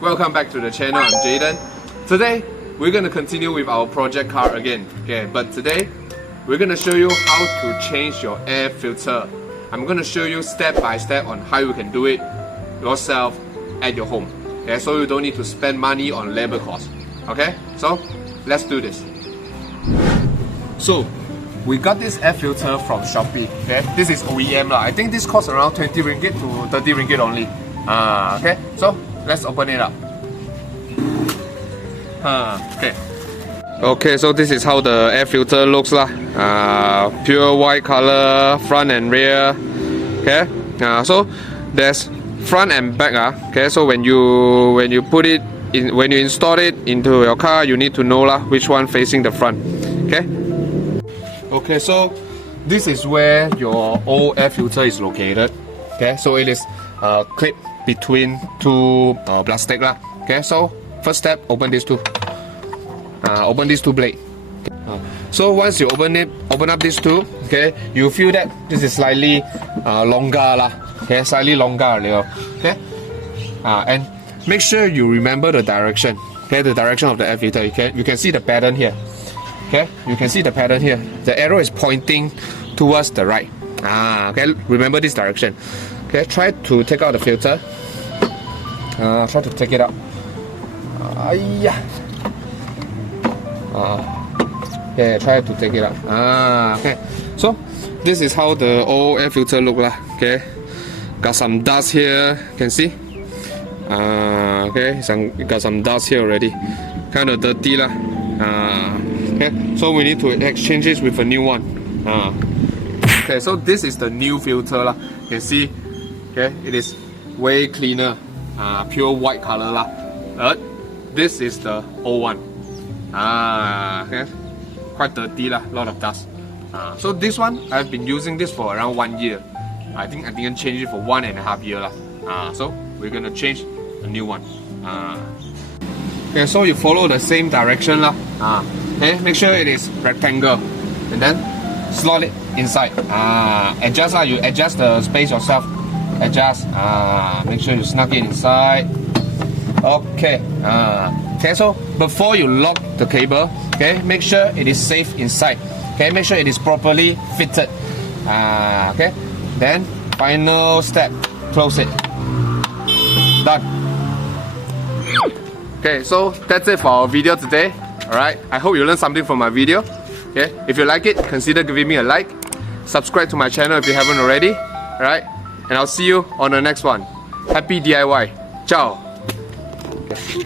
welcome back to the channel. I'm Jaden. Today we're gonna continue with our project car again. Okay, but today we're gonna show you how to change your air filter. I'm gonna show you step by step on how you can do it yourself at your home. Okay, so you don't need to spend money on labor costs. Okay, so let's do this. So we got this air filter from Shopee. Okay, this is OEM lah. I think this costs around 20 ringgit to 30 ringgit only. Okay, so let's open it up. Okay, so this is how the air filter looks lah. Pure white color, front and rear. Okay, so there's front and back. Okay, so when you put it in, when you install it into your car, you need to know lah which one facing the front. Okay. Okay, so this is where your old air filter is located. Okay, so it is clipped between two plastic lah. Okay, so first step, open these two. Open these two blades. So once you open up these two, okay, you feel that this is slightly longer lah. Okay, slightly longer. Okay, and make sure you remember the direction. Okay, the direction of the air filter. You can see the pattern here. Okay, you can see the pattern here. The arrow is pointing towards the right. Okay, remember this direction. Okay, try to take out the filter. Try to take it out. Okay, try to take it out. Okay, so this is how the old air filter look like. Okay, got some dust here. Can see? Okay, got some dust here already. Kind of dirty lah. Okay, so we need to exchange it with a new one. Okay, so this is the new filter lah. You can see, okay, it is way cleaner, pure white color lah. But this is the old one. Okay, quite dirty lah, lot of dust. So this one I've been using this for around 1 year. I think I didn't change it for 1.5 years lah. So we're gonna change a new one. Okay, so you follow the same direction lah. Okay, make sure it is rectangle, and then slot it inside. Adjust lah. You adjust the space yourself. Adjust. Make sure you snug it inside. Okay. Okay, so before you lock the cable, okay, make sure it is safe inside. Okay, make sure it is properly fitted. Okay, then final step, close it. Done. Okay, so that's it for our video today. Alright, I hope you learned something from my video. Okay, if you like it, consider giving me a like. Subscribe to my channel if you haven't already. Alright, and I'll see you on the next one. Happy DIY. Ciao. Okay.